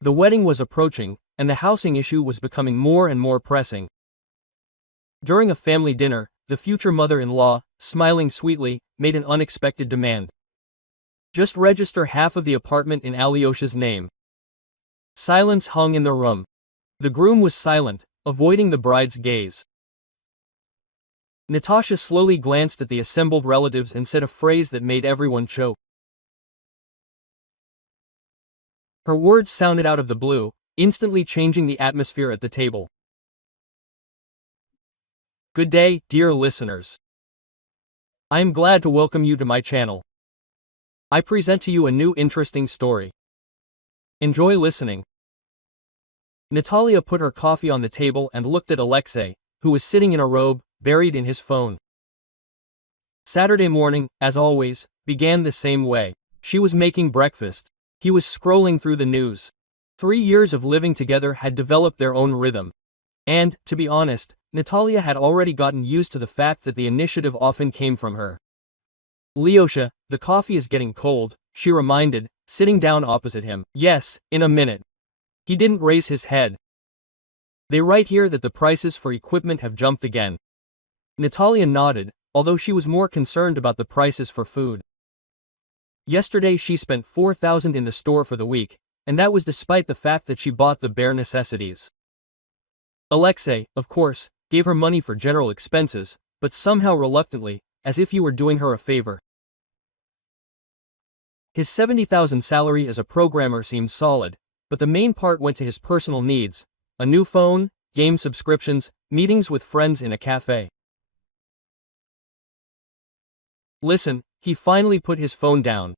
The wedding was approaching, and the housing issue was becoming more and more pressing. During a family dinner, the future mother-in-law, smiling sweetly, made an unexpected demand. Just register half of the apartment in Alyosha's name. Silence hung in the room. The groom was silent, avoiding the bride's gaze. Natasha slowly glanced at the assembled relatives and said a phrase that made everyone choke. Her words sounded out of the blue, instantly changing the atmosphere at the table. Good day, dear listeners. I am glad to welcome you to my channel. I present to you a new interesting story. Enjoy listening. Natalia put her coffee on the table and looked at Alexei, who was sitting in a robe, buried in his phone. Saturday morning, as always, began the same way. She was making breakfast. He was scrolling through the news. 3 years of living together had developed their own rhythm. And, to be honest, Natalia had already gotten used to the fact that the initiative often came from her. Alyosha, the coffee is getting cold, she reminded, sitting down opposite him. Yes, in a minute. He didn't raise his head. They write here that the prices for equipment have jumped again. Natalia nodded, although she was more concerned about the prices for food. Yesterday she spent 4,000 in the store for the week, and that was despite the fact that she bought the bare necessities. Alexei, of course, gave her money for general expenses, but somehow reluctantly, as if he were doing her a favor. His 70,000 salary as a programmer seemed solid, but the main part went to his personal needs: a new phone, game subscriptions, meetings with friends in a cafe. Listen, he finally put his phone down.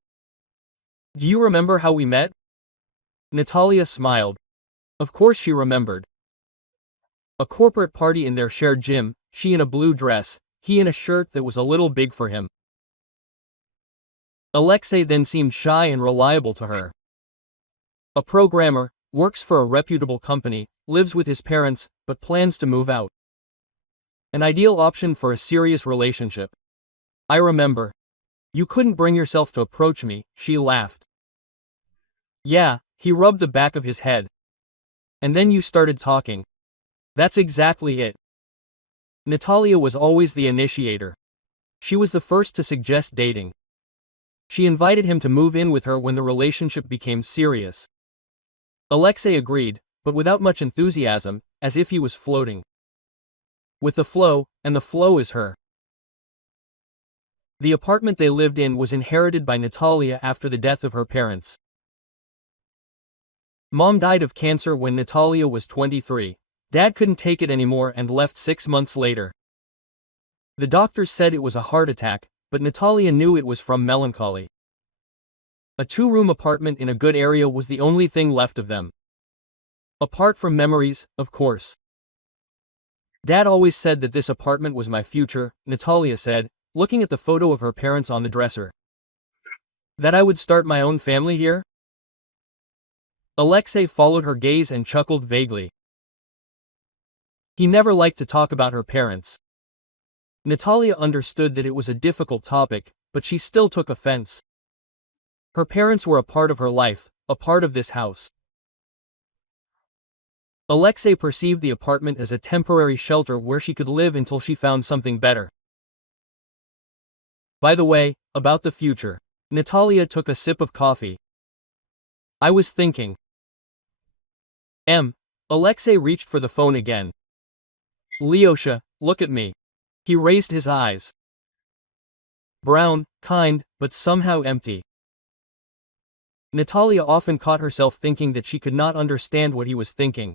Do you remember how we met? Natalia smiled. Of course she remembered. A corporate party in their shared gym, she in a blue dress, he in a shirt that was a little big for him. Alexei then seemed shy and reliable to her. A programmer, works for a reputable company, lives with his parents, but plans to move out. An ideal option for a serious relationship. I remember. You couldn't bring yourself to approach me, she laughed. Yeah, he rubbed the back of his head. And then you started talking. That's exactly it. Natalia was always the initiator. She was the first to suggest dating. She invited him to move in with her when the relationship became serious. Alexei agreed, but without much enthusiasm, as if he was floating with the flow, and the flow is her. The apartment they lived in was inherited by Natalia after the death of her parents. Mom died of cancer when Natalia was 23. Dad couldn't take it anymore and left 6 months later. The doctors said it was a heart attack, but Natalia knew it was from melancholy. A 2-room apartment in a good area was the only thing left of them. Apart from memories, of course. Dad always said that this apartment was my future, Natalia said, looking at the photo of her parents on the dresser. That I would start my own family here? Alexei followed her gaze and chuckled vaguely. He never liked to talk about her parents. Natalia understood that it was a difficult topic, but she still took offense. Her parents were a part of her life, a part of this house. Alexei perceived the apartment as a temporary shelter where she could live until she found something better. By the way, about the future. Natalia took a sip of coffee. I was thinking. Alexei reached for the phone again. Alyosha, look at me. He raised his eyes. Brown, kind, but somehow empty. Natalia often caught herself thinking that she could not understand what he was thinking.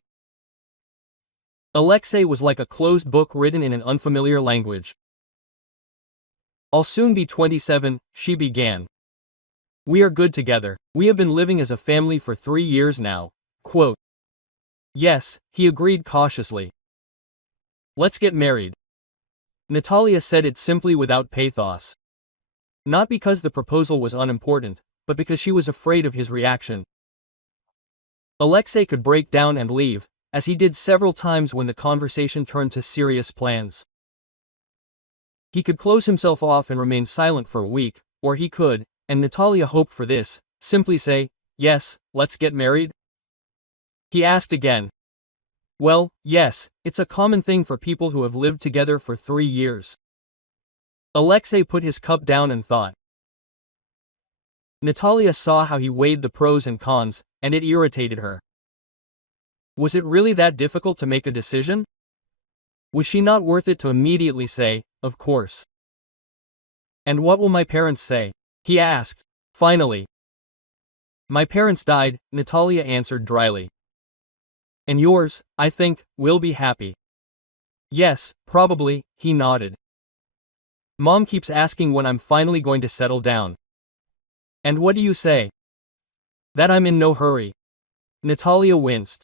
Alexei was like a closed book written in an unfamiliar language. I'll soon be 27, she began. We are good together. We have been living as a family for 3 years now. Quote. Yes, he agreed cautiously. Let's get married. Natalia said it simply without pathos. Not because the proposal was unimportant, but because she was afraid of his reaction. Alexei could break down and leave, as he did several times when the conversation turned to serious plans. He could close himself off and remain silent for a week, or he could, and Natalia hoped for this, simply say, yes, let's get married. He asked again. Well, yes, it's a common thing for people who have lived together for 3 years. Alexei put his cup down and thought. Natalia saw how he weighed the pros and cons, and it irritated her. Was it really that difficult to make a decision? Was she not worth it to immediately say, of course? And what will my parents say? He asked, finally. My parents died, Natalia answered dryly. And yours, I think, will be happy. Yes, probably, he nodded. Mom keeps asking when I'm finally going to settle down. And what do you say? That I'm in no hurry. Natalia winced.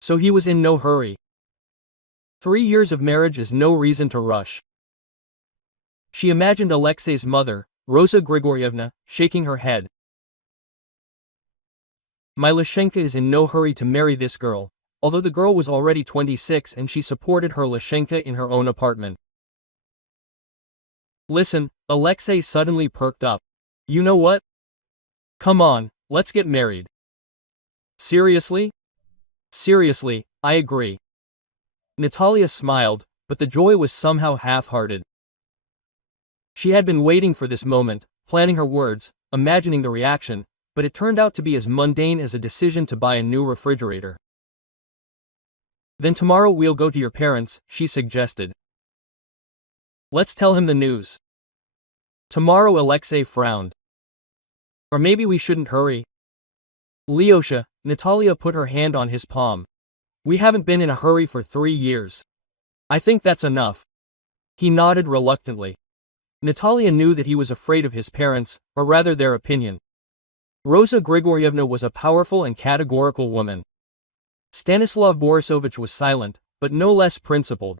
So he was in no hurry. 3 years of marriage is no reason to rush. She imagined Alexei's mother, Rosa Grigorievna, shaking her head. My Lashenka is in no hurry to marry this girl, although the girl was already 26 and she supported her Lashenka in her own apartment. Listen, Alexei suddenly perked up. You know what? Come on, let's get married. Seriously? Seriously, I agree. Natalia smiled, but the joy was somehow half-hearted. She had been waiting for this moment, planning her words, imagining the reaction, but it turned out to be as mundane as a decision to buy a new refrigerator. Then tomorrow we'll go to your parents, she suggested. Let's tell him the news. Tomorrow Alexei frowned. Or maybe we shouldn't hurry. Alyosha, Natalia put her hand on his palm. We haven't been in a hurry for 3 years. I think that's enough. He nodded reluctantly. Natalia knew that he was afraid of his parents, or rather their opinion. Rosa Grigorievna was a powerful and categorical woman. Stanislav Borisovich was silent, but no less principled.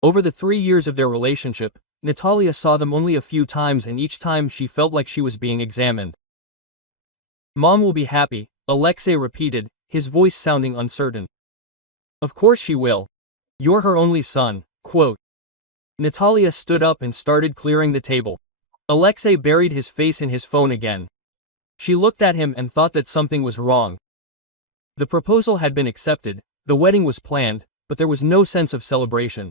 Over the 3 years of their relationship, Natalia saw them only a few times and each time she felt like she was being examined. Mom will be happy, Alexei repeated, his voice sounding uncertain. Of course she will. You're her only son, quote. Natalia stood up and started clearing the table. Alexei buried his face in his phone again. She looked at him and thought that something was wrong. The proposal had been accepted, the wedding was planned, but there was no sense of celebration.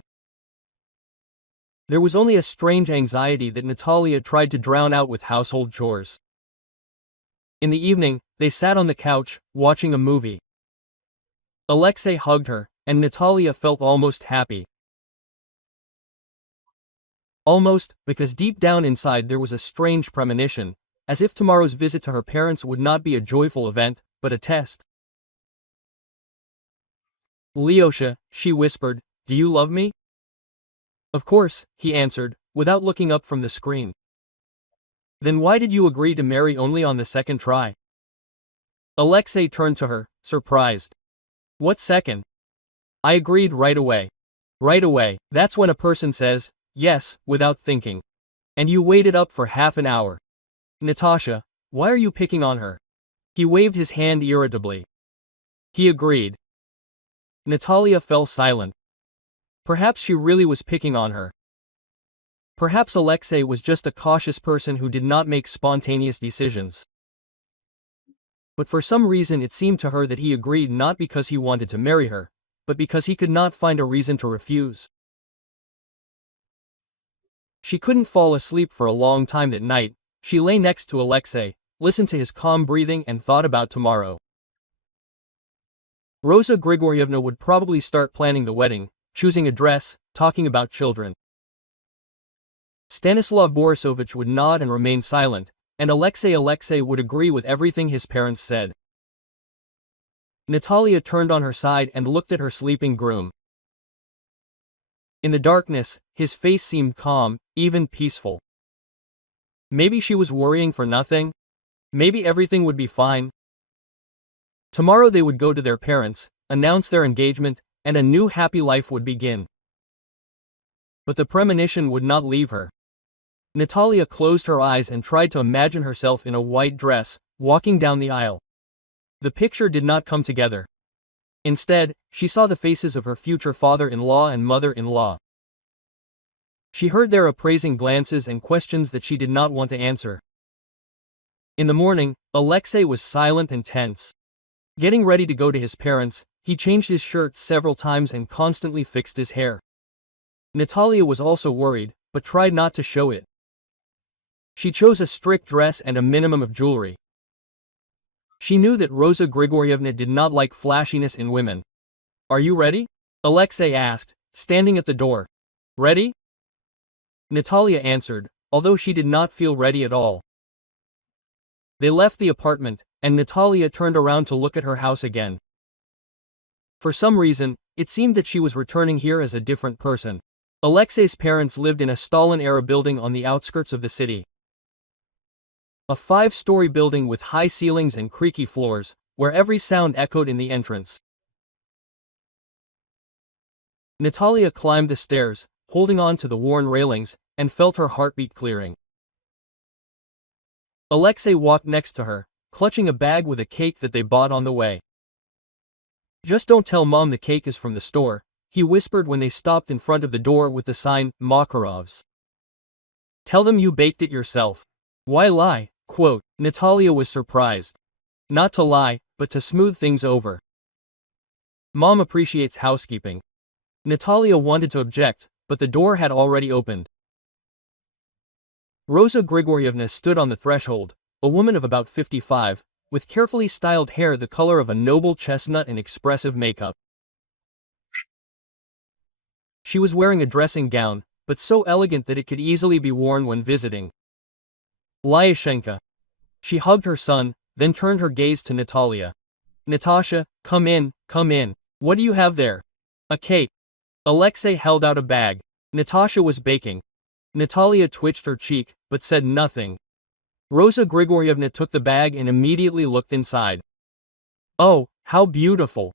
There was only a strange anxiety that Natalia tried to drown out with household chores. In the evening, they sat on the couch, watching a movie. Alexei hugged her, and Natalia felt almost happy. Almost, because deep down inside there was a strange premonition, as if tomorrow's visit to her parents would not be a joyful event, but a test. Alyosha, she whispered, do you love me? Of course, he answered, without looking up from the screen. Then why did you agree to marry only on the second try? Alexei turned to her, surprised. What second? I agreed right away. Right away, that's when a person says, yes, without thinking. And you waited up for half an hour. Natasha, why are you picking on her? He waved his hand irritably. He agreed. Natalia fell silent. Perhaps she really was picking on her. Perhaps Alexei was just a cautious person who did not make spontaneous decisions. But for some reason it seemed to her that he agreed not because he wanted to marry her, but because he could not find a reason to refuse. She couldn't fall asleep for a long time that night. She lay next to Alexei, listened to his calm breathing and thought about tomorrow. Rosa Grigorievna would probably start planning the wedding, choosing a dress, talking about children. Stanislav Borisovich would nod and remain silent, and Alexei would agree with everything his parents said. Natalia turned on her side and looked at her sleeping groom. In the darkness, his face seemed calm, even peaceful. Maybe she was worrying for nothing? Maybe everything would be fine? Tomorrow they would go to their parents, announce their engagement, and a new happy life would begin. But the premonition would not leave her. Natalia closed her eyes and tried to imagine herself in a white dress, walking down the aisle. The picture did not come together. Instead, she saw the faces of her future father-in-law and mother-in-law. She heard their appraising glances and questions that she did not want to answer. In the morning, Alexei was silent and tense. Getting ready to go to his parents, he changed his shirt several times and constantly fixed his hair. Natalia was also worried, but tried not to show it. She chose a strict dress and a minimum of jewelry. She knew that Rosa Grigorievna did not like flashiness in women. "Are you ready?" Alexei asked, standing at the door. "Ready?" Natalia answered, although she did not feel ready at all. They left the apartment, and Natalia turned around to look at her house again. For some reason, it seemed that she was returning here as a different person. Alexei's parents lived in a Stalin-era building on the outskirts of the city. A 5-story building with high ceilings and creaky floors, where every sound echoed in the entrance. Natalia climbed the stairs, holding on to the worn railings, and felt her heartbeat clearing. Alexei walked next to her, clutching a bag with a cake that they bought on the way. "Just don't tell Mom the cake is from the store," he whispered when they stopped in front of the door with the sign, Makarov's. "Tell them you baked it yourself." "Why lie?" Quote, Natalia was surprised. Not to lie, but to smooth things over. "Mom appreciates housekeeping." Natalia wanted to object, but the door had already opened. Rosa Grigorievna stood on the threshold, a woman of about 55, with carefully styled hair the color of a noble chestnut and expressive makeup. She was wearing a dressing gown, but so elegant that it could easily be worn when visiting. "Lyashenka." She hugged her son, then turned her gaze to Natalia. "Natasha, come in, come in. What do you have there?" "A cake." Alexei held out a bag. Natasha was baking. Natalia twitched her cheek, but said nothing. Rosa Grigorievna took the bag and immediately looked inside. "Oh, how beautiful!"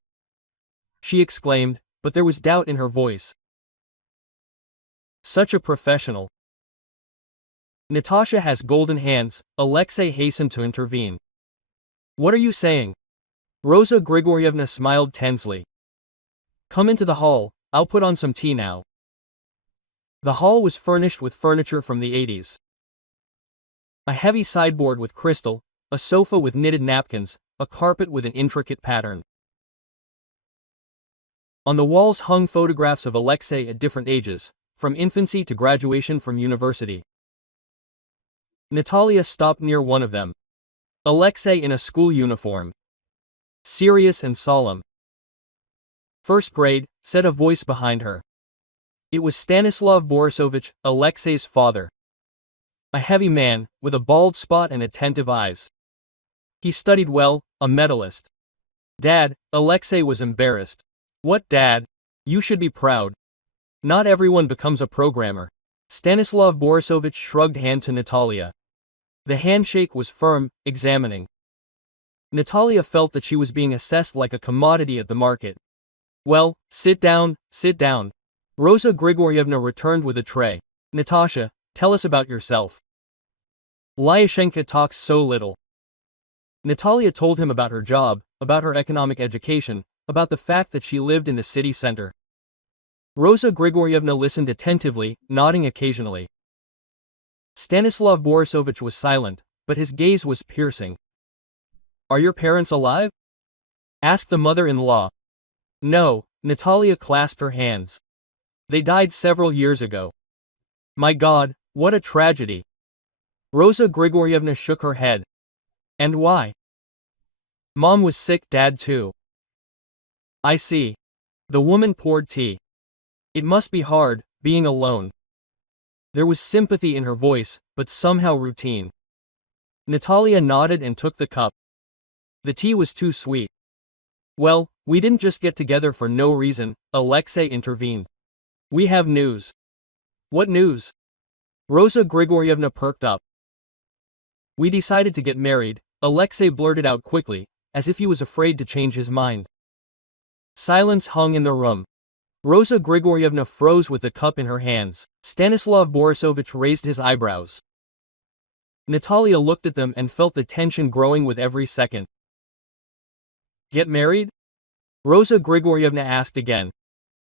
she exclaimed, but there was doubt in her voice. "Such a professional." "Natasha has golden hands," Alexei hastened to intervene. "What are you saying?" Rosa Grigorievna smiled tensely. "Come into the hall, I'll put on some tea now." The hall was furnished with furniture from the 80s. A heavy sideboard with crystal, a sofa with knitted napkins, a carpet with an intricate pattern. On the walls hung photographs of Alexei at different ages, from infancy to graduation from university. Natalia stopped near one of them. Alexei in a school uniform. Serious and solemn. "First grade," said a voice behind her. It was Stanislav Borisovich, Alexei's father. A heavy man, with a bald spot and attentive eyes. He studied well, a medalist. "Dad," Alexei was embarrassed. "What, Dad? You should be proud. Not everyone becomes a programmer." Stanislav Borisovich shrugged hand to Natalia. The handshake was firm, examining. Natalia felt that she was being assessed like a commodity at the market. "Well, sit down, sit down." Rosa Grigorievna returned with a tray. "Natasha, tell us about yourself." "Lyashenka talks so little." Natalia told him about her job, about her economic education, about the fact that she lived in the city center. Rosa Grigorievna listened attentively, nodding occasionally. Stanislav Borisovich was silent, but his gaze was piercing. "Are your parents alive?" asked the mother-in-law. "No," Natalia clasped her hands. "They died several years ago." "My God, what a tragedy." Rosa Grigorievna shook her head. "And why?" "Mom was sick, Dad too." "I see." The woman poured tea. "It must be hard, being alone." There was sympathy in her voice, but somehow routine. Natalia nodded and took the cup. The tea was too sweet. "Well, we didn't just get together for no reason," Alexei intervened. "We have news." "What news?" Rosa Grigorievna perked up. "We decided to get married," Alexei blurted out quickly, as if he was afraid to change his mind. Silence hung in the room. Rosa Grigorievna froze with the cup in her hands. Stanislav Borisovich raised his eyebrows. Natalia looked at them and felt the tension growing with every second. "Get married?" Rosa Grigorievna asked again.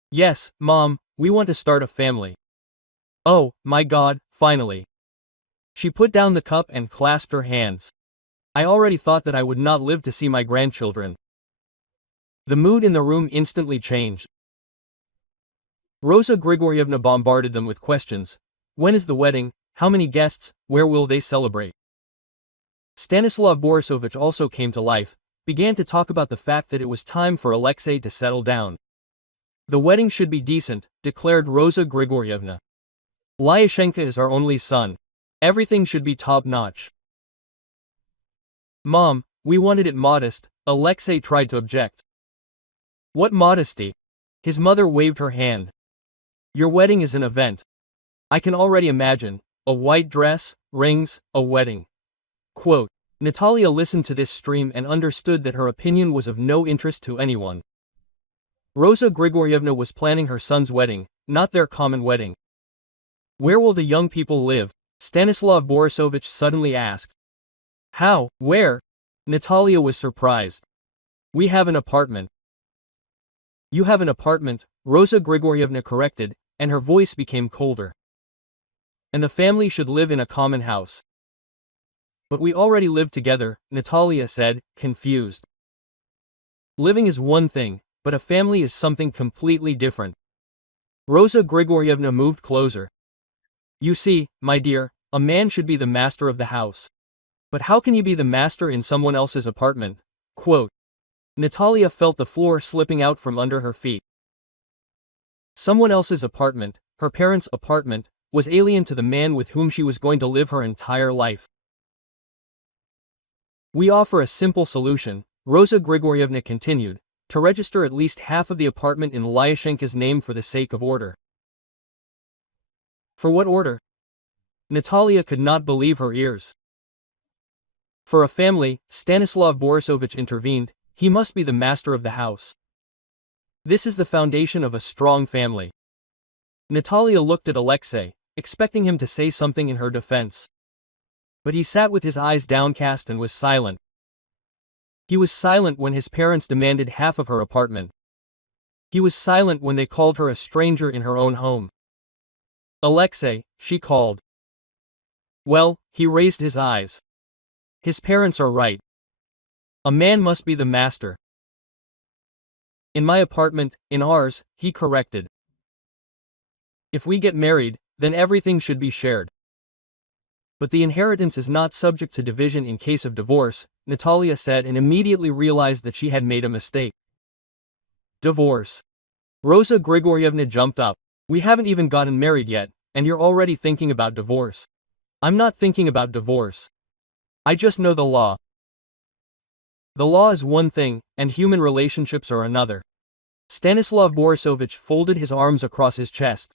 "Yes, Mom, we want to start a family." "Oh, my God, finally." She put down the cup and clasped her hands. "I already thought that I would not live to see my grandchildren." The mood in the room instantly changed. Rosa Grigorievna bombarded them with questions. When is the wedding? How many guests? Where will they celebrate? Stanislav Borisovich also came to life, began to talk about the fact that it was time for Alexei to settle down. The wedding should be decent, declared Rosa Grigorievna. Lyashenka is our only son. Everything should be top-notch. Mom, we wanted it modest, Alexei tried to object. What modesty? His mother waved her hand. Your wedding is an event. I can already imagine. A white dress, rings, a wedding. Quote. Natalia listened to this stream and understood that her opinion was of no interest to anyone. Rosa Grigorievna was planning her son's wedding, not their common wedding. Where will the young people live? Stanislav Borisovich suddenly asked. How? Where? Natalia was surprised. We have an apartment. You have an apartment, Rosa Grigorievna corrected, and her voice became colder. And the family should live in a common house. But we already live together, Natalia said, confused. Living is one thing, but a family is something completely different. Rosa Grigorievna moved closer. You see, my dear, a man should be the master of the house. But how can you be the master in someone else's apartment? Quote. Natalia felt the floor slipping out from under her feet. Someone else's apartment, her parents' apartment, was alien to the man with whom she was going to live her entire life. We offer a simple solution, Rosa Grigorievna continued, to register at least half of the apartment in Lyashenka's name for the sake of order. For what order? Natalia could not believe her ears. For a family, Stanislav Borisovich intervened, he must be the master of the house. This is the foundation of a strong family. Natalia looked at Alexei, expecting him to say something in her defense. But he sat with his eyes downcast and was silent. He was silent when his parents demanded half of her apartment. He was silent when they called her a stranger in her own home. Alexei, she called. Well, he raised his eyes. His parents are right. A man must be the master. In my apartment, in ours, he corrected. If we get married, then everything should be shared. But the inheritance is not subject to division in case of divorce, Natalia said and immediately realized that she had made a mistake. Divorce. Rosa Grigorievna jumped up. We haven't even gotten married yet, and you're already thinking about divorce. I'm not thinking about divorce. I just know the law. The law is one thing, and human relationships are another. Stanislav Borisovich folded his arms across his chest.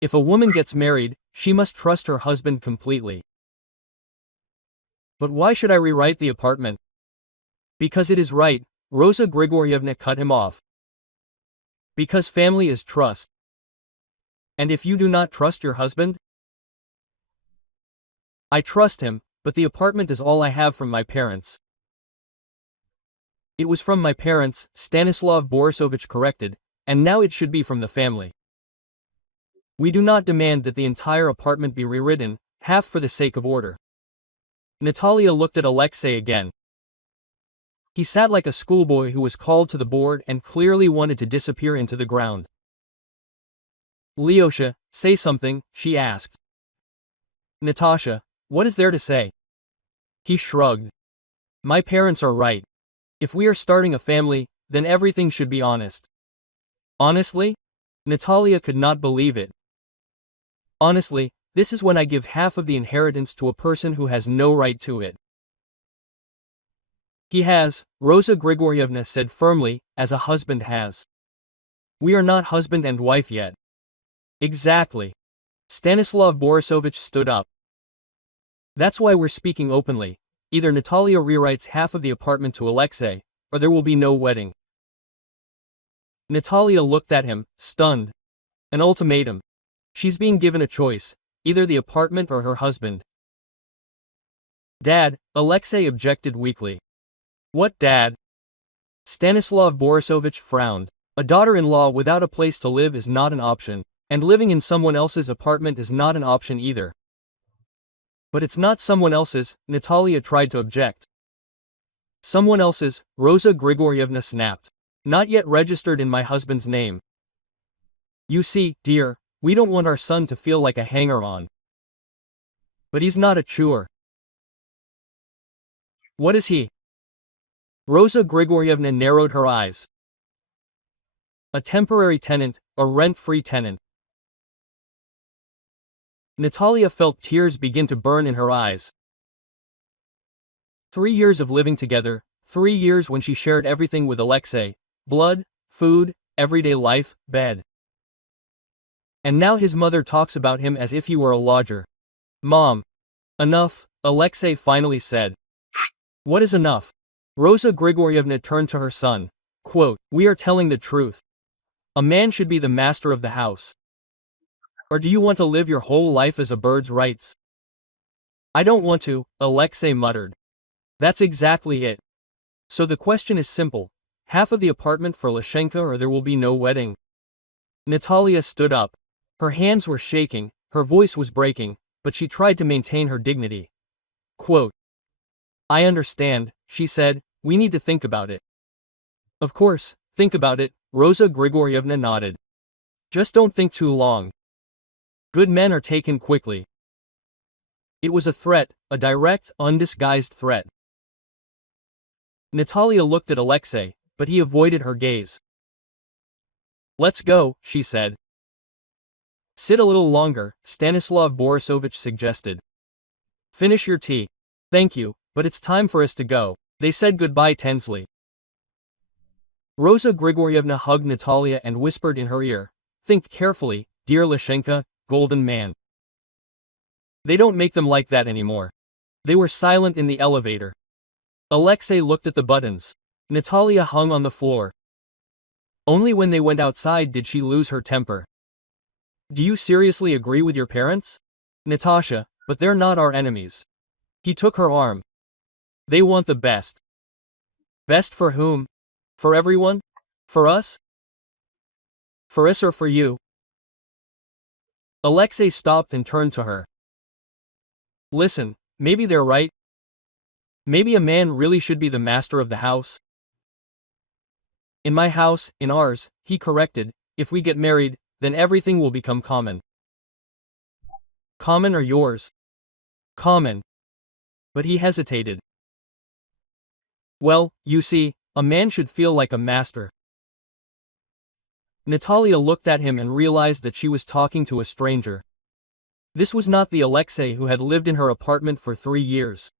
If a woman gets married, she must trust her husband completely. But why should I rewrite the apartment? Because it is right, Rosa Grigorievna cut him off. Because family is trust. And if you do not trust your husband? I trust him, but the apartment is all I have from my parents. It was from my parents, Stanislav Borisovich corrected, and now it should be from the family. We do not demand that the entire apartment be rewritten, half for the sake of order. Natalia looked at Alexei again. He sat like a schoolboy who was called to the board and clearly wanted to disappear into the ground. Alyosha, say something, she asked. Natasha, what is there to say? He shrugged. My parents are right. If we are starting a family, then everything should be honest. Honestly? Natalia could not believe it. Honestly, this is when I give half of the inheritance to a person who has no right to it. He has, Rosa Grigorievna said firmly, as a husband has. We are not husband and wife yet. Exactly. Stanislav Borisovich stood up. That's why we're speaking openly. Either Natalia rewrites half of the apartment to Alexei, or there will be no wedding. Natalia looked at him, stunned. An ultimatum. She's being given a choice, either the apartment or her husband. Dad, Alexei objected weakly. What dad? Stanislav Borisovich frowned. A daughter-in-law without a place to live is not an option, and living in someone else's apartment is not an option either. But it's not someone else's, Natalia tried to object. Someone else's, Rosa Grigorievna snapped. Not yet registered in my husband's name. You see, dear, we don't want our son to feel like a hanger-on. But he's not a chore. What is he? Rosa Grigorievna narrowed her eyes. A temporary tenant, a rent-free tenant. Natalia felt tears begin to burn in her eyes. 3 years of living together, 3 years when she shared everything with Alexei: blood, food, everyday life, bed. And now his mother talks about him as if he were a lodger. Mom. Enough, Alexei finally said. What is enough? Rosa Grigorievna turned to her son. Quote, we are telling the truth. A man should be the master of the house. Or do you want to live your whole life as a bird's rights? I don't want to, Alexei muttered. That's exactly it. So the question is simple. Half of the apartment for Lashenka or there will be no wedding. Natalia stood up. Her hands were shaking, her voice was breaking, but she tried to maintain her dignity. Quote, I understand, she said, we need to think about it. Of course, think about it, Rosa Grigorievna nodded. Just don't think too long. Good men are taken quickly. It was a threat, a direct, undisguised threat. Natalia looked at Alexei, but he avoided her gaze. Let's go, she said. Sit a little longer, Stanislav Borisovich suggested. Finish your tea. Thank you, but it's time for us to go. They said goodbye tensely. Rosa Grigorievna hugged Natalia and whispered in her ear, think carefully, dear Lashenka, golden man. They don't make them like that anymore. They were silent in the elevator. Alexei looked at the buttons. Natalia hung on the floor. Only when they went outside did she lose her temper. Do you seriously agree with your parents? Natasha, but they're not our enemies. He took her arm. They want the best. Best for whom? For everyone? For us? For us or for you? Alexei stopped and turned to her. Listen, maybe they're right. Maybe a man really should be the master of the house. In my house, in ours, he corrected, if we get married, then everything will become common. Common or yours? Common. But he hesitated. Well, you see, a man should feel like a master. Natalia looked at him and realized that she was talking to a stranger. This was not the Alexei who had lived in her apartment for 3 years.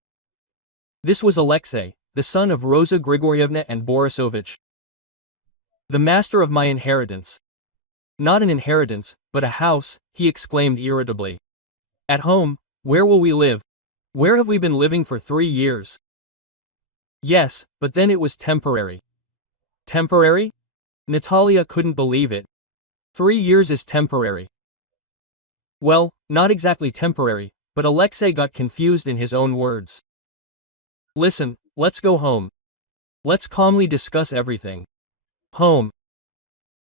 This was Alexei, the son of Rosa Grigorievna and Borisovich. The master of my inheritance. Not an inheritance, but a house, he exclaimed irritably. At home, where will we live? Where have we been living for 3 years? Yes, but then it was temporary. Temporary? Natalia couldn't believe it. 3 years is temporary. Well, not exactly temporary, but Alexei got confused in his own words. Listen, let's go home. Let's calmly discuss everything. Home.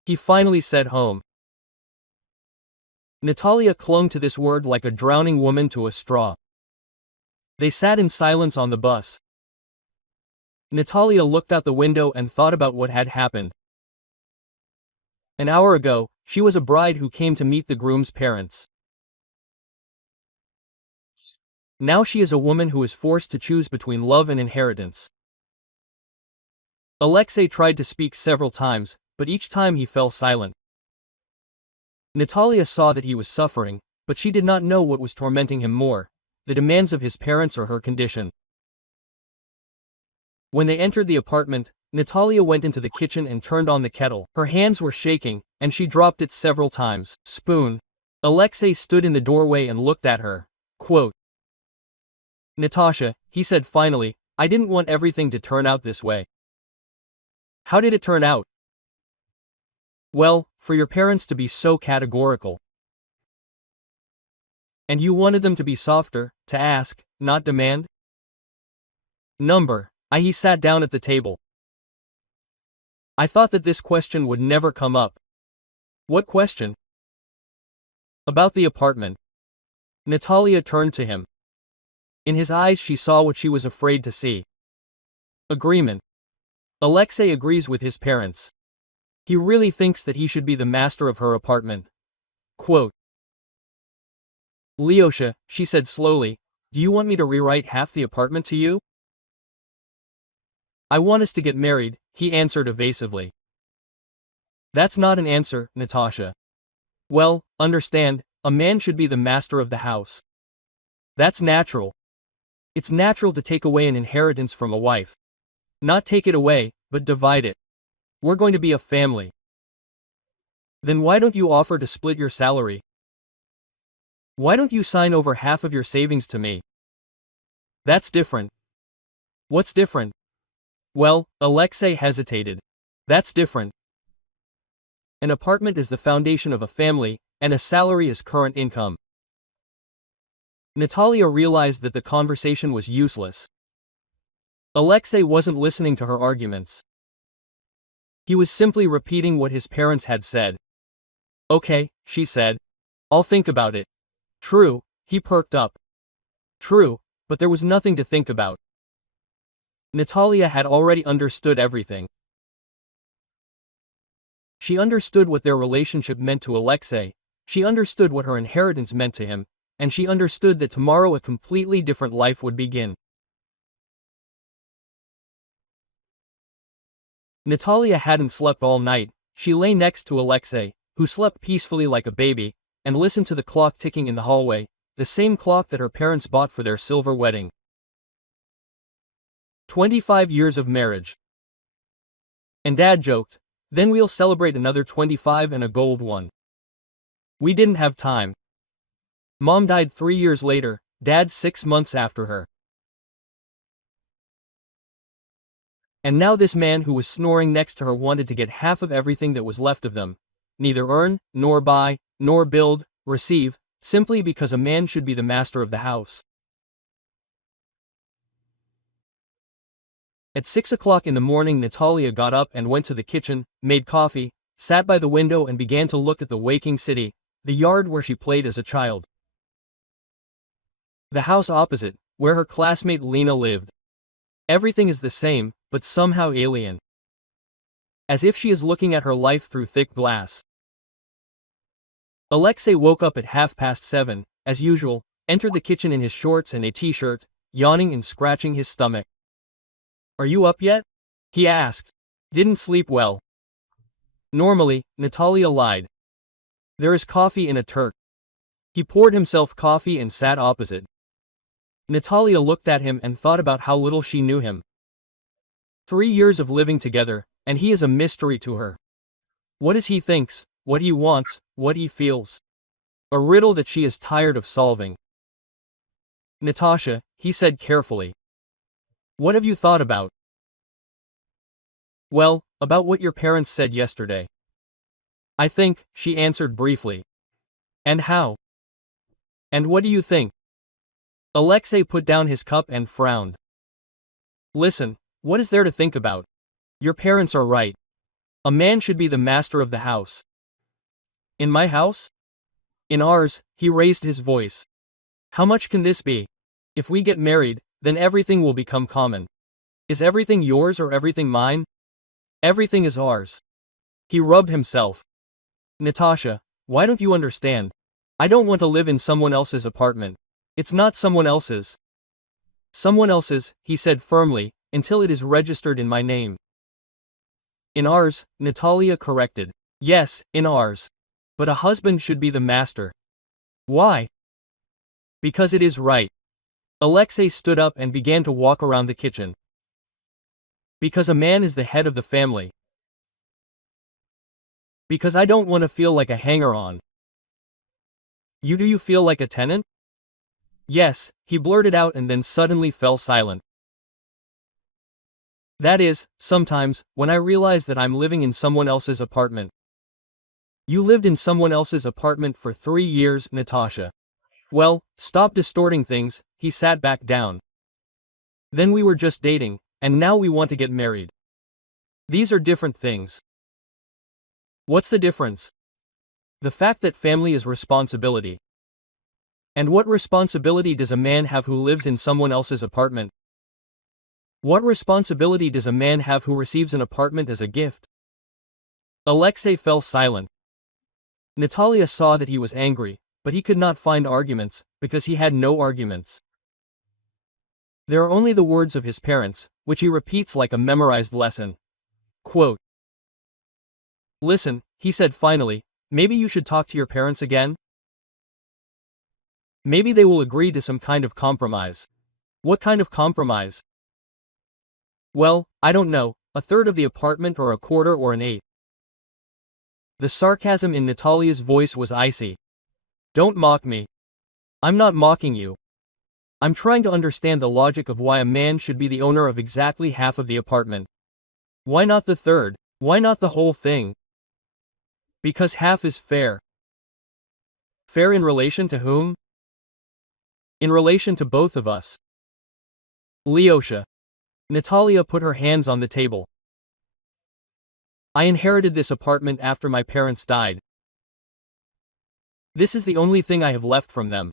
He finally said home. Natalia clung to this word like a drowning woman to a straw. They sat in silence on the bus. Natalia looked out the window and thought about what had happened. An hour ago, she was a bride who came to meet the groom's parents. Now she is a woman who is forced to choose between love and inheritance. Alexei tried to speak several times, but each time he fell silent. Natalia saw that he was suffering, but she did not know what was tormenting him more, the demands of his parents or her condition. When they entered the apartment, Natalia went into the kitchen and turned on the kettle. Her hands were shaking, and she dropped it several times. Spoon. Alexei stood in the doorway and looked at her. Quote, Natasha, he said finally, I didn't want everything to turn out this way. How did it turn out? Well, for your parents to be so categorical. And you wanted them to be softer, to ask, not demand? Number. He sat down at the table. I thought that this question would never come up. What question? About the apartment. Natalia turned to him. In his eyes she saw what she was afraid to see. Agreement. Alexei agrees with his parents. He really thinks that he should be the master of her apartment. Quote. Alyosha, she said slowly, do you want me to rewrite half the apartment to you? I want us to get married, he answered evasively. That's not an answer, Natasha. Well, understand, a man should be the master of the house. That's natural. It's natural to take away an inheritance from a wife. Not take it away, but divide it. We're going to be a family. Then why don't you offer to split your salary? Why don't you sign over half of your savings to me? That's different. What's different? Well, Alexei hesitated. That's different. An apartment is the foundation of a family, and a salary is current income. Natalia realized that the conversation was useless. Alexei wasn't listening to her arguments. He was simply repeating what his parents had said. Okay, she said. I'll think about it. True, he perked up. True, but there was nothing to think about. Natalia had already understood everything. She understood what their relationship meant to Alexei, she understood what her inheritance meant to him, and she understood that tomorrow a completely different life would begin. Natalia hadn't slept all night. She lay next to Alexei, who slept peacefully like a baby, and listened to the clock ticking in the hallway, the same clock that her parents bought for their silver wedding. 25 years of marriage. And Dad joked, then we'll celebrate another 25 and a gold one. We didn't have time. Mom died 3 years later, Dad 6 months after her. And now this man who was snoring next to her wanted to get half of everything that was left of them. Neither earn, nor buy, nor build, receive, simply because a man should be the master of the house. At 6 o'clock in the morning Natalia got up and went to the kitchen, made coffee, sat by the window and began to look at the waking city, the yard where she played as a child. The house opposite, where her classmate Lena lived. Everything is the same, but somehow alien. As if she is looking at her life through thick glass. Alexei woke up at 7:30, as usual, entered the kitchen in his shorts and a t-shirt, yawning and scratching his stomach. Are you up yet? He asked. Didn't sleep well. Normally, Natalia lied. There is coffee in a Turk. He poured himself coffee and sat opposite. Natalia looked at him and thought about how little she knew him. 3 years of living together, and he is a mystery to her. What is he thinks, what he wants, what he feels? A riddle that she is tired of solving. Natasha, he said carefully. What have you thought about? Well, about what your parents said yesterday. I think, she answered briefly. And how? And what do you think? Alexei put down his cup and frowned. Listen, what is there to think about? Your parents are right. A man should be the master of the house. In my house? In ours, he raised his voice. How much can this be? If we get married, then everything will become common. Is everything yours or everything mine? Everything is ours. He rubbed himself. Natasha, why don't you understand? I don't want to live in someone else's apartment. It's not someone else's. Someone else's, he said firmly, until it is registered in my name. In ours, Natalia corrected. Yes, in ours. But a husband should be the master. Why? Because it is right. Alexei stood up and began to walk around the kitchen. Because a man is the head of the family. Because I don't want to feel like a hanger-on. Do you feel like a tenant? Yes, he blurted out and then suddenly fell silent. That is, sometimes, when I realize that I'm living in someone else's apartment. You lived in someone else's apartment for 3 years, Natasha. Well, stop distorting things, he sat back down. Then we were just dating, and now we want to get married. These are different things. What's the difference? The fact that family is responsibility. And what responsibility does a man have who lives in someone else's apartment? What responsibility does a man have who receives an apartment as a gift? Alexei fell silent. Natalia saw that he was angry, but he could not find arguments, because he had no arguments. There are only the words of his parents, which he repeats like a memorized lesson. Quote, "Listen," he said finally, "maybe you should talk to your parents again? Maybe they will agree to some kind of compromise." What kind of compromise? Well, I don't know, a third of the apartment or a quarter or an eighth. The sarcasm in Natalia's voice was icy. Don't mock me. I'm not mocking you. I'm trying to understand the logic of why a man should be the owner of exactly half of the apartment. Why not the third? Why not the whole thing? Because half is fair. Fair in relation to whom? In relation to both of us. Alyosha. Natalia put her hands on the table. I inherited this apartment after my parents died. This is the only thing I have left from them.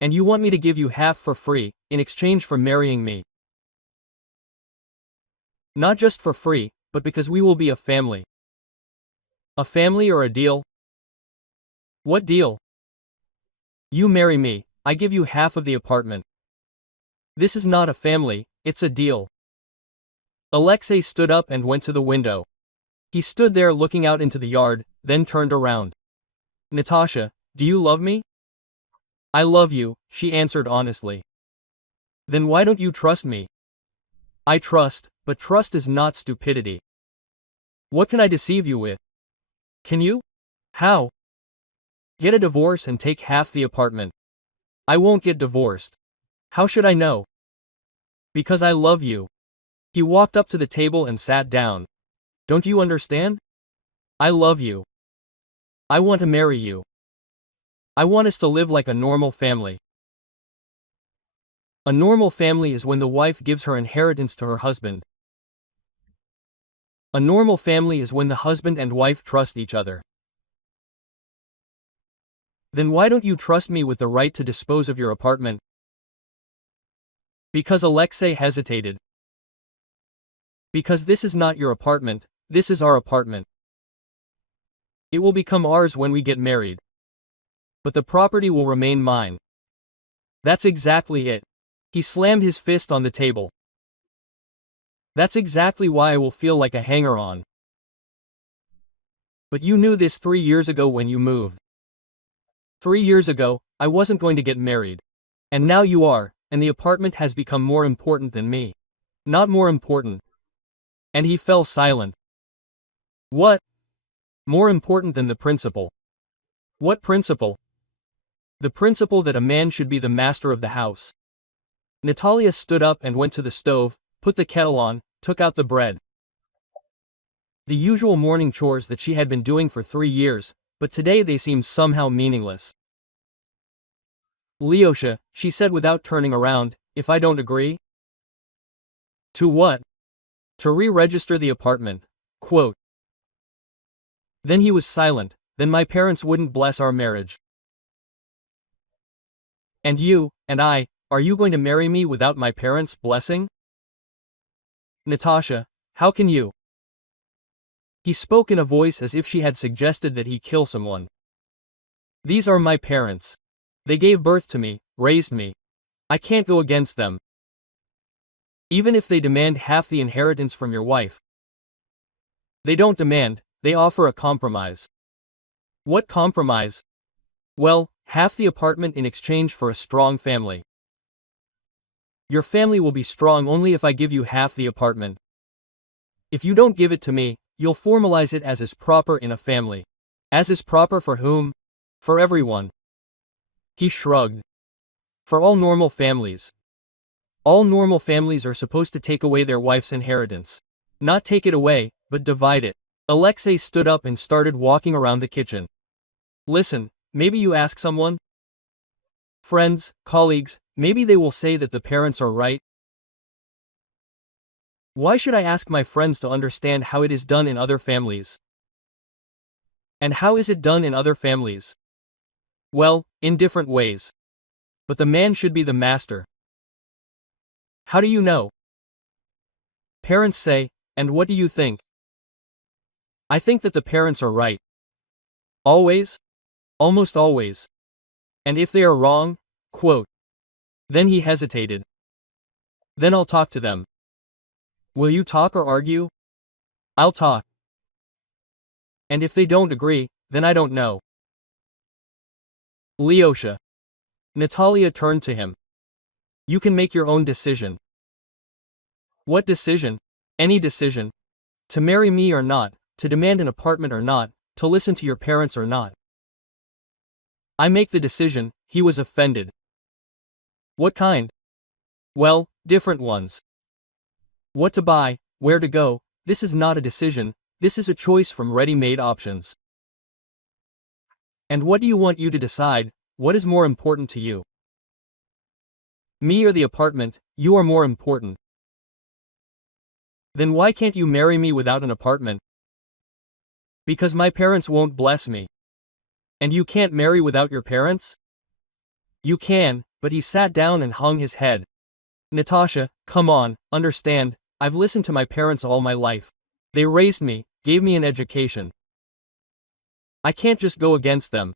And you want me to give you half for free, in exchange for marrying me. Not just for free, but because we will be a family. A family or a deal? What deal? You marry me, I give you half of the apartment. This is not a family, it's a deal. Alexei stood up and went to the window. He stood there looking out into the yard, then turned around. Natasha, do you love me? I love you, she answered honestly. Then why don't you trust me? I trust, but trust is not stupidity. What can I deceive you with? Can you? How? Get a divorce and take half the apartment. I won't get divorced. How should I know? Because I love you. He walked up to the table and sat down. Don't you understand? I love you. I want to marry you. I want us to live like a normal family. A normal family is when the wife gives her inheritance to her husband. A normal family is when the husband and wife trust each other. Then why don't you trust me with the right to dispose of your apartment? Because Alexei hesitated. Because this is not your apartment, this is our apartment. It will become ours when we get married. But the property will remain mine. That's exactly it. He slammed his fist on the table. That's exactly why I will feel like a hanger-on. But you knew this 3 years ago when you moved. 3 years ago, I wasn't going to get married. And now you are, and the apartment has become more important than me. Not more important. And he fell silent. What? More important than the principle. What principle? The principle that a man should be the master of the house. Natalia stood up and went to the stove, put the kettle on, took out the bread. The usual morning chores that she had been doing for 3 years, but today they seemed somehow meaningless. Alyosha, she said without turning around, if I don't agree? To what? To re-register the apartment. Quote. Then he was silent, then my parents wouldn't bless our marriage. And you, and I, are you going to marry me without my parents' blessing? Natasha, how can you? He spoke in a voice as if she had suggested that he kill someone. These are my parents. They gave birth to me, raised me. I can't go against them. Even if they demand half the inheritance from your wife. They don't demand, they offer a compromise. What compromise? Well, half the apartment in exchange for a strong family. Your family will be strong only if I give you half the apartment. If you don't give it to me, you'll formalize it as is proper in a family. As is proper for whom? For everyone. He shrugged. For all normal families. All normal families are supposed to take away their wife's inheritance. Not take it away, but divide it. Alexei stood up and started walking around the kitchen. Listen, maybe you ask someone? Friends, colleagues, maybe they will say that the parents are right. Why should I ask my friends to understand how it is done in other families? And how is it done in other families? Well, in different ways. But the man should be the master. How do you know? Parents say, and what do you think? I think that the parents are right. Always? Almost always. And if they are wrong, quote. Then he hesitated. Then I'll talk to them. Will you talk or argue? I'll talk. And if they don't agree, then I don't know. Alyosha. Natalia turned to him. You can make your own decision. What decision? Any decision. To marry me or not, to demand an apartment or not, to listen to your parents or not. I make the decision. He was offended. What kind? Well, different ones. What to buy, where to go, this is not a decision, this is a choice from ready-made options. And what do you want you to decide, what is more important to you? Me or the apartment, you are more important. Then why can't you marry me without an apartment? Because my parents won't bless me. And you can't marry without your parents? You can, but he sat down and hung his head. Natasha, come on, understand, I've listened to my parents all my life. They raised me, gave me an education. I can't just go against them.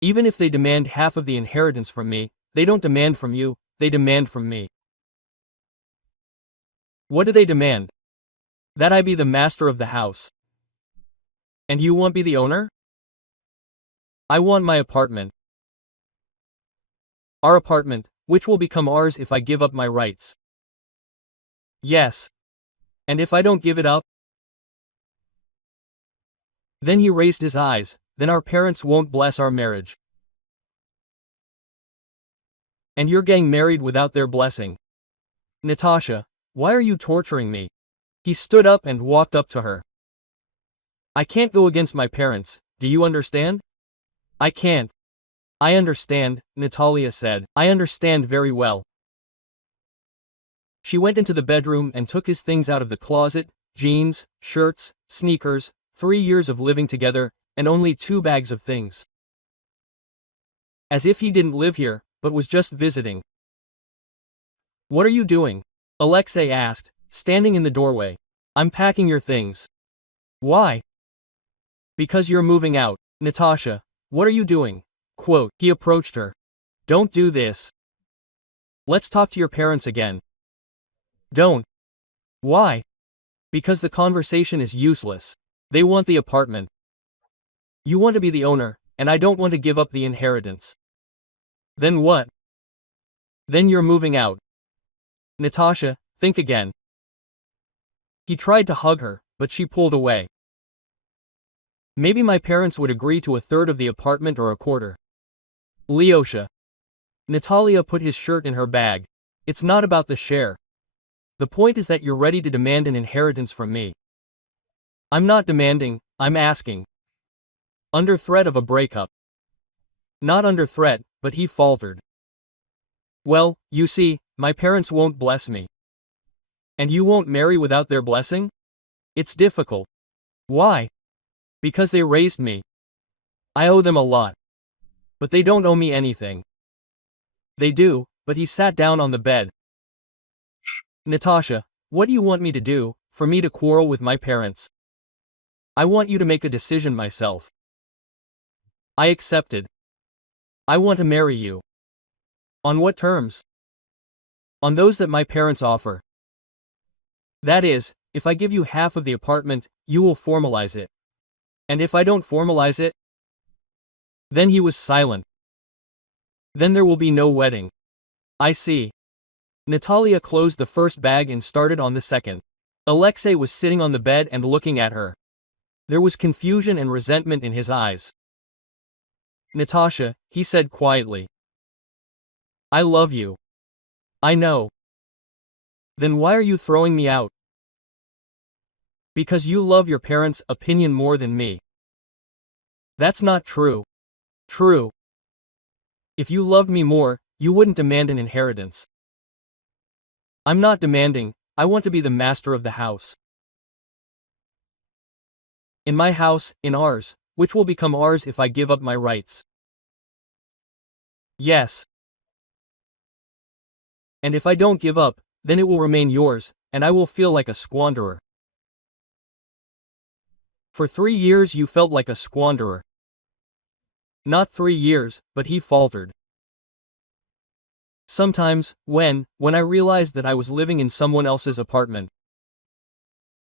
Even if they demand half of the inheritance from me, they don't demand from you, they demand from me. What do they demand? That I be the master of the house. And you won't be the owner? I want my apartment. Our apartment, which will become ours if I give up my rights. Yes. And if I don't give it up? Then he raised his eyes, then our parents won't bless our marriage. And you're getting married without their blessing. Natasha, why are you torturing me? He stood up and walked up to her. I can't go against my parents, do you understand? I can't. I understand, Natalia said. I understand very well. She went into the bedroom and took his things out of the closet, jeans, shirts, sneakers, 3 years of living together, and only 2 bags of things. As if he didn't live here, but was just visiting. What are you doing? Alexei asked, standing in the doorway. I'm packing your things. Why? Because you're moving out. Natasha, what are you doing? Quote, he approached her. Don't do this. Let's talk to your parents again. Don't. Why? Because the conversation is useless. They want the apartment. You want to be the owner, and I don't want to give up the inheritance. Then what? Then you're moving out. Natasha, think again. He tried to hug her, but she pulled away. Maybe my parents would agree to 1/3 of the apartment or 1/4. Alyosha. Natalia put his shirt in her bag. It's not about the share. The point is that you're ready to demand an inheritance from me. I'm not demanding, I'm asking. Under threat of a breakup. Not under threat, but he faltered. Well, you see, my parents won't bless me. And you won't marry without their blessing? It's difficult. Why? Because they raised me. I owe them a lot. But they don't owe me anything. They do, but he sat down on the bed. Natasha, what do you want me to do, for me to quarrel with my parents? I want you to make a decision myself. I accepted. I want to marry you. On what terms? On those that my parents offer. That is, if I give you half of the apartment, you will formalize it. And if I don't formalize it? Then he was silent. Then there will be no wedding. I see. Natalia closed the first bag and started on the second. Alexei was sitting on the bed and looking at her. There was confusion and resentment in his eyes. Natasha, he said quietly. I love you. I know. Then why are you throwing me out? Because you love your parents' opinion more than me. That's not true. True. If you loved me more, you wouldn't demand an inheritance. I'm not demanding, I want to be the master of the house. In my house, in ours, which will become ours if I give up my rights. Yes. And if I don't give up, then it will remain yours, and I will feel like a squanderer. For 3 years you felt like a squanderer. Not 3 years, but he faltered. Sometimes, when I realized that I was living in someone else's apartment,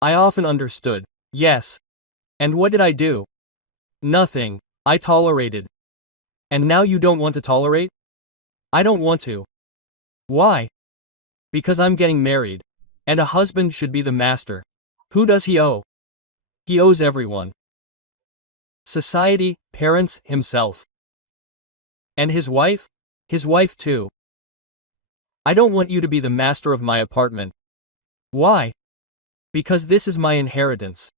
I often understood. Yes. And what did I do? Nothing. I tolerated. And now you don't want to tolerate? I don't want to. Why? Because I'm getting married. And a husband should be the master. Who does he owe? He owes everyone. Society, parents, himself. And his wife? His wife too. I don't want you to be the master of my apartment. Why? Because this is my inheritance.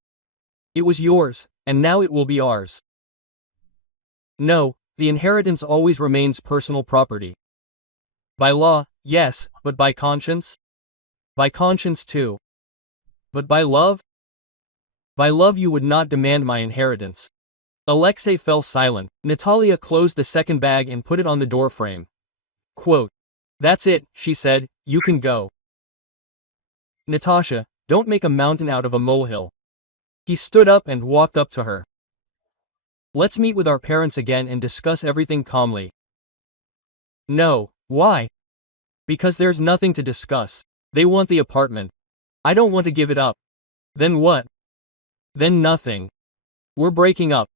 It was yours, and now it will be ours. No, the inheritance always remains personal property. By law, yes, but by conscience? By conscience too. But by love? By love you would not demand my inheritance. Alexei fell silent. Natalia closed the second bag and put it on the door frame. Quote, "That's it," she said, "you can go." Natasha, don't make a mountain out of a molehill. He stood up and walked up to her. Let's meet with our parents again and discuss everything calmly. No, why? Because there's nothing to discuss. They want the apartment. I don't want to give it up. Then what? Then nothing. We're breaking up.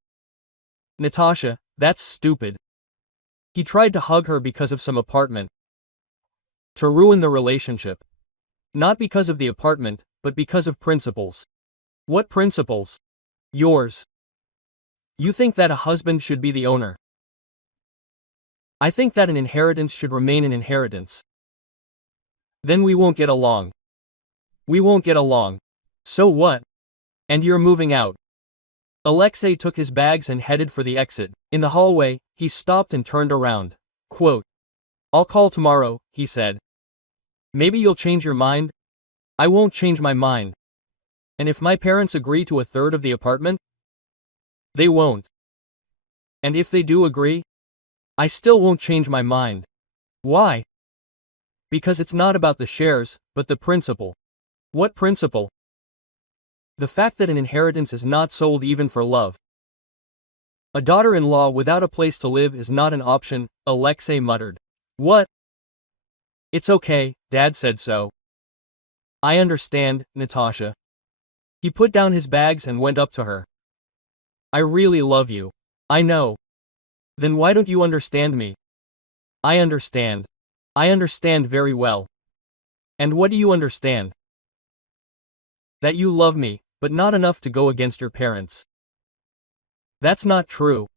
Natasha, that's stupid. He tried to hug her because of some apartment. To ruin the relationship. Not because of the apartment, but because of principles. What principles? Yours. You think that a husband should be the owner. I think that an inheritance should remain an inheritance. Then we won't get along. We won't get along. So what? And you're moving out. Alexei took his bags and headed for the exit. In the hallway, he stopped and turned around. Quote, "I'll call tomorrow," he said. "Maybe you'll change your mind?" "I won't change my mind. And if my parents agree to a third of the apartment?" "They won't. And if they do agree? I still won't change my mind." "Why?" "Because it's not about the shares, but the principle." "What principle?" "The fact that an inheritance is not sold even for love. A daughter-in-law without a place to live is not an option," Alexei muttered. "What?" "It's okay, Dad said so." "I understand, Natasha." He put down his bags and went up to her. "I really love you. I know. Then why don't you understand me?" "I understand. I understand very well." "And what do you understand?" "That you love me, but not enough to go against your parents." "That's not true."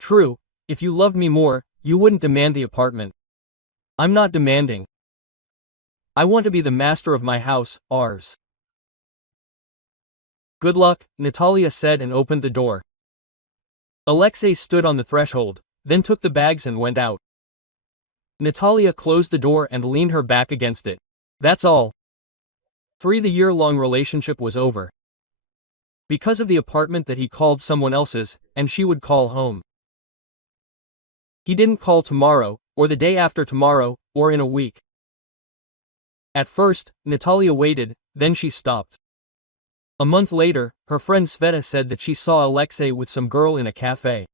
"True. If you loved me more, you wouldn't demand the apartment." "I'm not demanding. I want to be the master of my house, ours." "Good luck," Natalia said and opened the door. Alexei stood on the threshold, then took the bags and went out. Natalia closed the door and leaned her back against it. That's all. The year-long relationship was over. Because of the apartment that he called someone else's, and she would call home. He didn't call tomorrow, or the day after tomorrow, or in a week. At first, Natalia waited, then she stopped. A month later, her friend Sveta said that she saw Alexei with some girl in a cafe.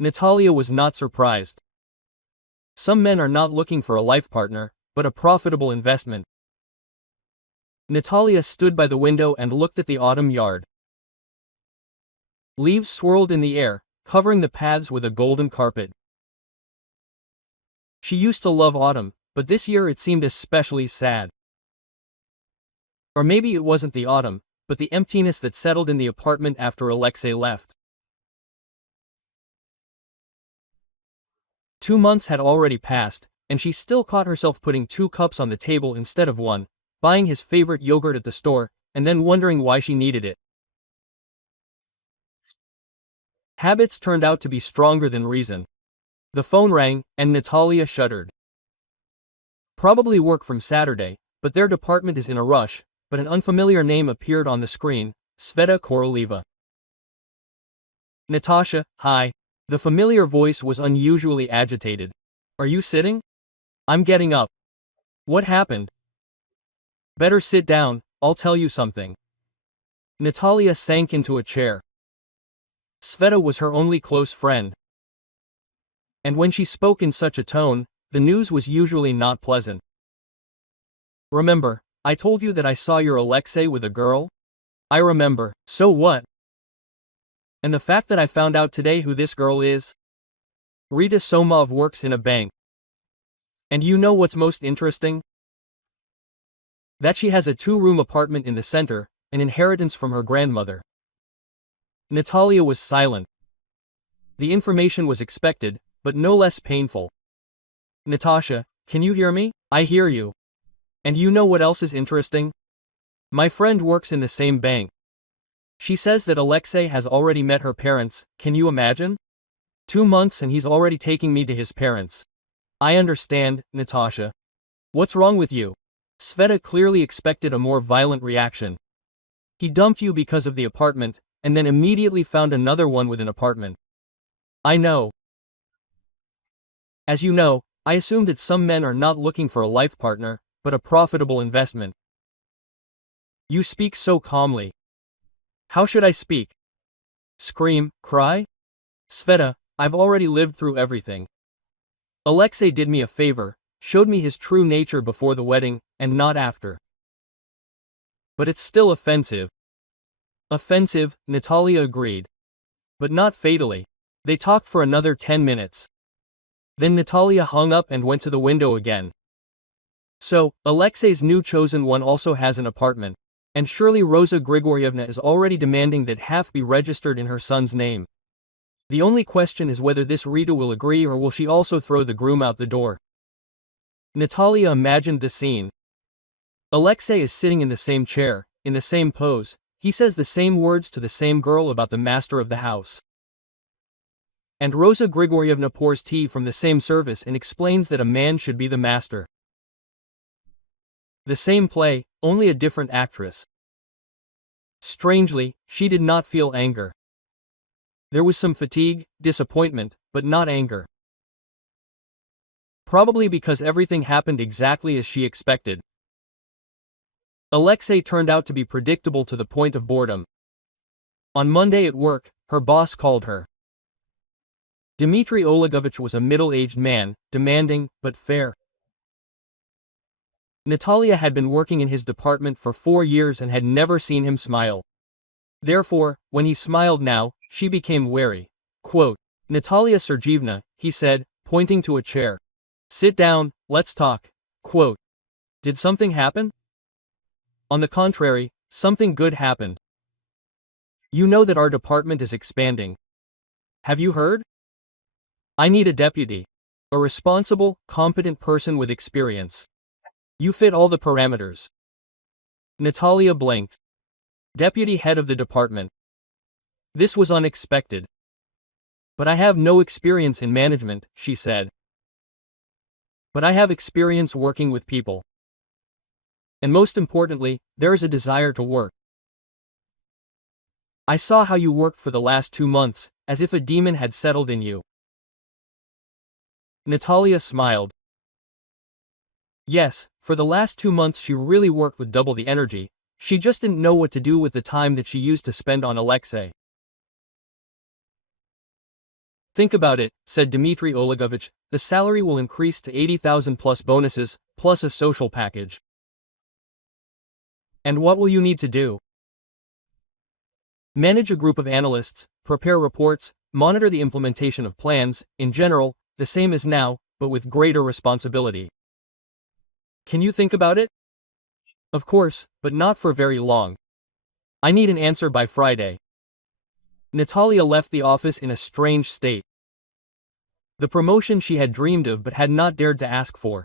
Natalia was not surprised. Some men are not looking for a life partner, but a profitable investment. Natalia stood by the window and looked at the autumn yard. Leaves swirled in the air, covering the paths with a golden carpet. She used to love autumn, but this year it seemed especially sad. Or maybe it wasn't the autumn, but the emptiness that settled in the apartment after Alexei left. 2 months had already passed, and she still caught herself putting 2 cups on the table instead of 1, buying his favorite yogurt at the store, and then wondering why she needed it. Habits turned out to be stronger than reason. The phone rang, and Natalia shuddered. Probably work from Saturday, but their department is in a rush, but an unfamiliar name appeared on the screen, Sveta Koroleva. "Natasha, hi." The familiar voice was unusually agitated. "Are you sitting?" "I'm getting up." What happened? Better sit down, I'll tell you something. Natalia sank into a chair. Sveta was her only close friend. And when she spoke in such a tone, the news was usually not pleasant. Remember, I told you that I saw your Alexei with a girl? I remember, so what? And the fact that I found out today who this girl is? Rita Somov works in a bank. And you know what's most interesting? That she has a 2-room apartment in the center, an inheritance from her grandmother. Natalia was silent. The information was expected, but no less painful. Natasha, can you hear me? I hear you. And you know what else is interesting? My friend works in the same bank. She says that Alexei has already met her parents, can you imagine? 2 months and he's already taking me to his parents. I understand, Natasha. What's wrong with you? Sveta clearly expected a more violent reaction. He dumped you because of the apartment, and then immediately found another one with an apartment. I know. As you know, I assume that some men are not looking for a life partner, but a profitable investment. You speak so calmly. How should I speak? Scream, cry? Sveta, I've already lived through everything. Alexei did me a favor, showed me his true nature before the wedding, and not after. But it's still offensive. Offensive, Natalia agreed. But not fatally. They talked for another 10 minutes. Then Natalia hung up and went to the window again. So, Alexei's new chosen one also has an apartment. And surely Rosa Grigorievna is already demanding that half be registered in her son's name. The only question is whether this Rita will agree or will she also throw the groom out the door. Natalia imagined the scene. Alexei is sitting in the same chair, in the same pose, he says the same words to the same girl about the master of the house. And Rosa Grigorievna pours tea from the same service and explains that a man should be the master. The same play, only a different actress. Strangely, she did not feel anger. There was some fatigue, disappointment, but not anger. Probably because everything happened exactly as she expected. Alexei turned out to be predictable to the point of boredom. On Monday at work, her boss called her. Dmitry Olegovich was a middle-aged man, demanding, but fair. Natalia had been working in his department for 4 years and had never seen him smile. Therefore, when he smiled now, she became wary. Quote, Natalia Sergeyevna, he said, pointing to a chair. Sit down, let's talk. Quote, did something happen? On the contrary, something good happened. You know that our department is expanding. Have you heard? I need a deputy. A responsible, competent person with experience. You fit all the parameters. Natalia blinked. Deputy head of the department. This was unexpected. But I have no experience in management, she said. But I have experience working with people. And most importantly, there is a desire to work. I saw how you worked for the last 2 months, as if a demon had settled in you. Natalia smiled. Yes, for the last 2 months she really worked with double the energy, she just didn't know what to do with the time that she used to spend on Alexei. Think about it, said Dmitry Olegovich, the salary will increase to 80,000 plus bonuses, plus a social package. And what will you need to do? Manage a group of analysts, prepare reports, monitor the implementation of plans, in general, the same as now, but with greater responsibility. Can you think about it? Of course, but not for very long. I need an answer by Friday. Natalia left the office in a strange state. The promotion she had dreamed of but had not dared to ask for.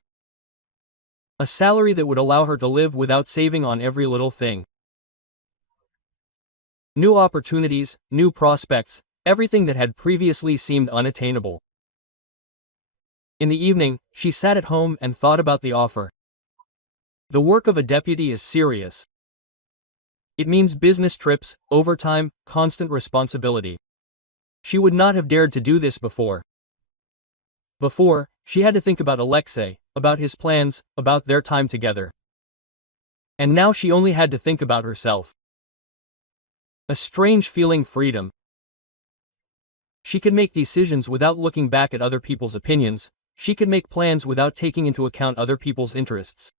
A salary that would allow her to live without saving on every little thing. New opportunities, new prospects, everything that had previously seemed unattainable. In the evening, she sat at home and thought about the offer. The work of a deputy is serious. It means business trips, overtime, constant responsibility. She would not have dared to do this before. Before, She had to think about Alexei, about his plans, about their time together. And now she only had to think about herself. A strange feeling freedom. She could make decisions without looking back at other people's opinions. She could make plans without taking into account other people's interests.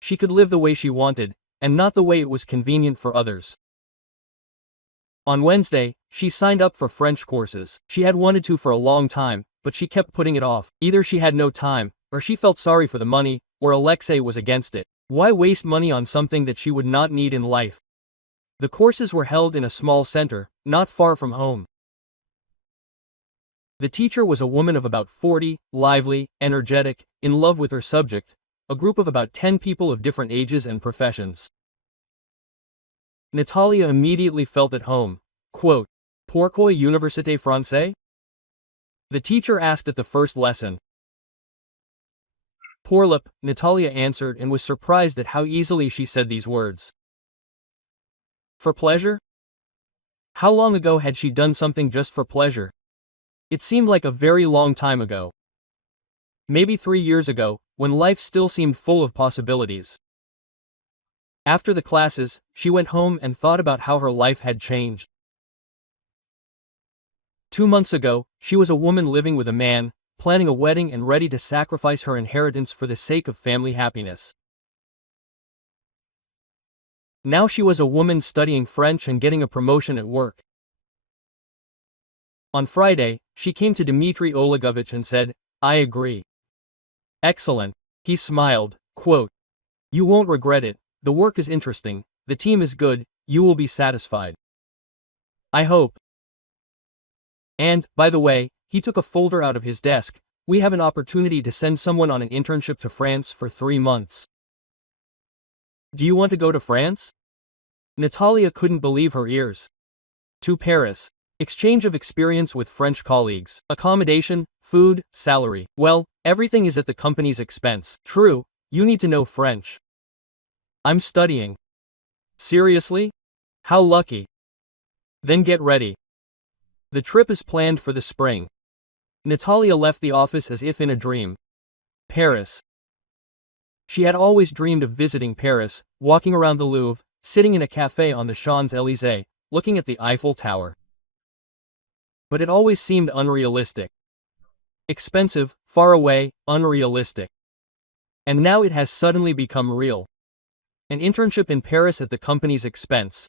She could live the way she wanted, and not the way it was convenient for others. On Wednesday, she signed up for French courses. She had wanted to for a long time, but she kept putting it off. Either she had no time, or she felt sorry for the money, or Alexei was against it. Why waste money on something that she would not need in life? The courses were held in a small center, not far from home. The teacher was a woman of about 40, lively, energetic, in love with her subject, a group of about 10 people of different ages and professions. Natalia immediately felt at home. Quote, Pourquoi Université Française? The teacher asked at the first lesson. Pourlip, Natalia answered and was surprised at how easily she said these words. For pleasure? How long ago had she done something just for pleasure? It seemed like a very long time ago. Maybe 3 years ago, when life still seemed full of possibilities. After the classes, she went home and thought about how her life had changed. 2 months ago, she was a woman living with a man, planning a wedding and ready to sacrifice her inheritance for the sake of family happiness. Now she was a woman studying French and getting a promotion at work. On Friday, she came to Dmitry Olegovich and said, I agree. Excellent. He smiled, quote, You won't regret it, the work is interesting, the team is good, you will be satisfied. I hope. And, by the way, he took a folder out of his desk, we have an opportunity to send someone on an internship to France for 3 months. Do you want to go to France? Natalia couldn't believe her ears. To Paris. Exchange of experience with French colleagues, accommodation, food, salary. Well, everything is at the company's expense. True, you need to know French. I'm studying. Seriously? How lucky. Then get ready. The trip is planned for the spring. Natalia left the office as if in a dream. Paris. She had always dreamed of visiting Paris, walking around the Louvre, sitting in a cafe on the Champs-Élysées, looking at the Eiffel Tower. But it always seemed unrealistic. Expensive, far away, unrealistic. And now it has suddenly become real. An internship in Paris at the company's expense.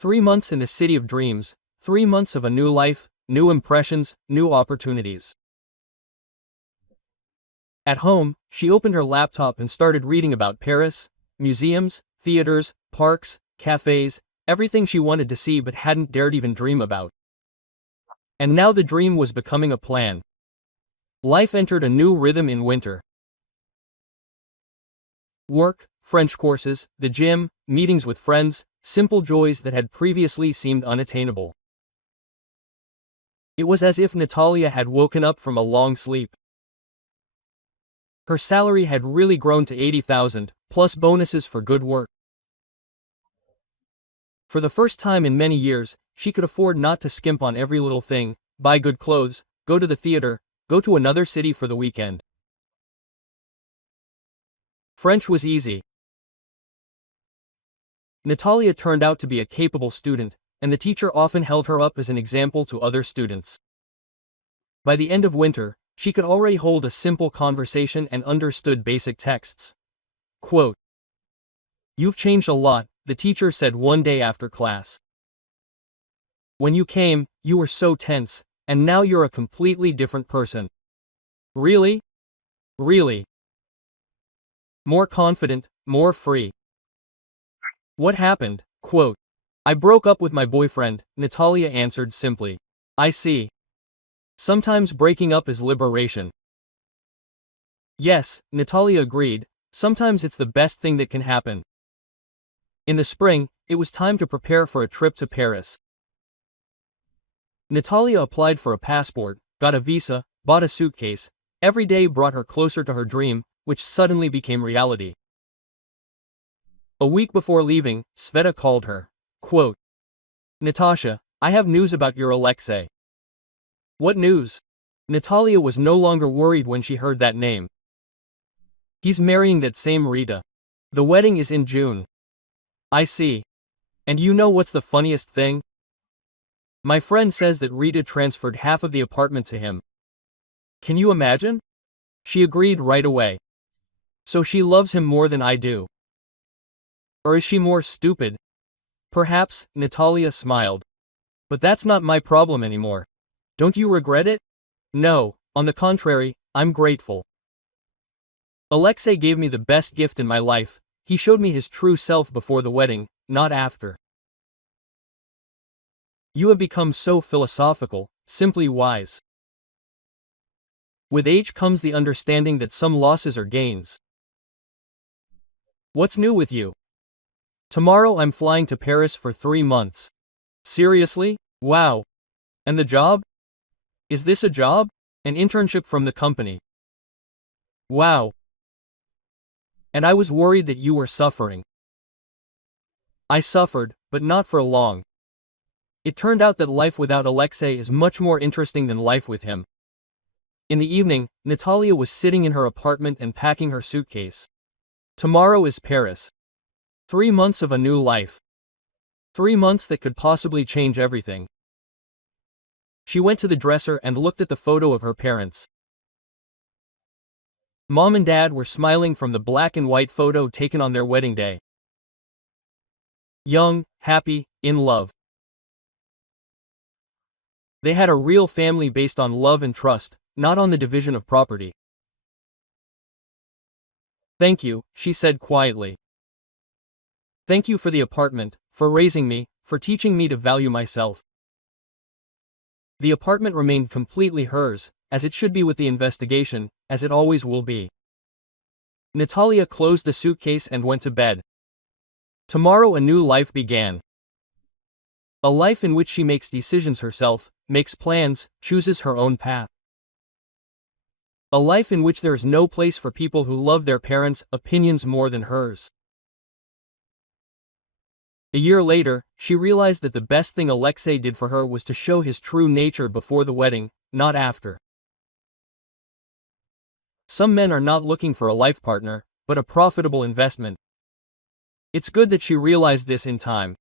3 months in the city of dreams, 3 months of a new life, new impressions, new opportunities. At home, she opened her laptop and started reading about Paris, museums, theaters, parks, cafes, everything she wanted to see but hadn't dared even dream about. And now the dream was becoming a plan. Life entered a new rhythm in winter. Work, French courses, the gym, meetings with friends, simple joys that had previously seemed unattainable. It was as if Natalia had woken up from a long sleep. Her salary had really grown to 80,000, plus bonuses for good work. For the first time in many years, she could afford not to skimp on every little thing, buy good clothes, go to the theater, go to another city for the weekend. French was easy. Natalia turned out to be a capable student, and the teacher often held her up as an example to other students. By the end of winter, she could already hold a simple conversation and understood basic texts. Quote, You've changed a lot, the teacher said one day after class. When you came, you were so tense, and now you're a completely different person. Really? Really? More confident, more free. What happened? Quote, I broke up with my boyfriend, Natalia answered simply. I see. Sometimes breaking up is liberation. Yes, Natalia agreed, sometimes it's the best thing that can happen. In the spring, it was time to prepare for a trip to Paris. Natalia applied for a passport, got a visa, bought a suitcase. Every day brought her closer to her dream, which suddenly became reality. A week before leaving, Sveta called her. Quote, Natasha, I have news about your Alexei. What news? Natalia was no longer worried when she heard that name. He's marrying that same Rita. The wedding is in June. I see. And you know what's the funniest thing? My friend says that Rita transferred half of the apartment to him. Can you imagine? She agreed right away. So she loves him more than I do. Or is she more stupid? Perhaps, Natalia smiled. But that's not my problem anymore. Don't you regret it? No, on the contrary, I'm grateful. Alexei gave me the best gift in my life. He showed me his true self before the wedding, not after. You have become so philosophical, simply wise. With age comes the understanding that some losses are gains. What's new with you? Tomorrow I'm flying to Paris for 3 months. Seriously? Wow. And the job? Is this a job? An internship from the company. Wow. And I was worried that you were suffering. I suffered, but not for long. It turned out that life without Alexei is much more interesting than life with him. In the evening, Natalia was sitting in her apartment and packing her suitcase. Tomorrow is Paris. 3 months of a new life. 3 months that could possibly change everything. She went to the dresser and looked at the photo of her parents. Mom and Dad were smiling from the black and white photo taken on their wedding day. Young, happy, in love. They had a real family based on love and trust, not on the division of property. Thank you, she said quietly. Thank you for the apartment, for raising me, for teaching me to value myself. The apartment remained completely hers, as it should be with the investigation, as it always will be. Natalia closed the suitcase and went to bed. Tomorrow a new life began. A life in which she makes decisions herself, makes plans, chooses her own path. A life in which there is no place for people who love their parents' opinions more than hers. A year later, she realized that the best thing Alexei did for her was to show his true nature before the wedding, not after. Some men are not looking for a life partner, but a profitable investment. It's good that she realized this in time.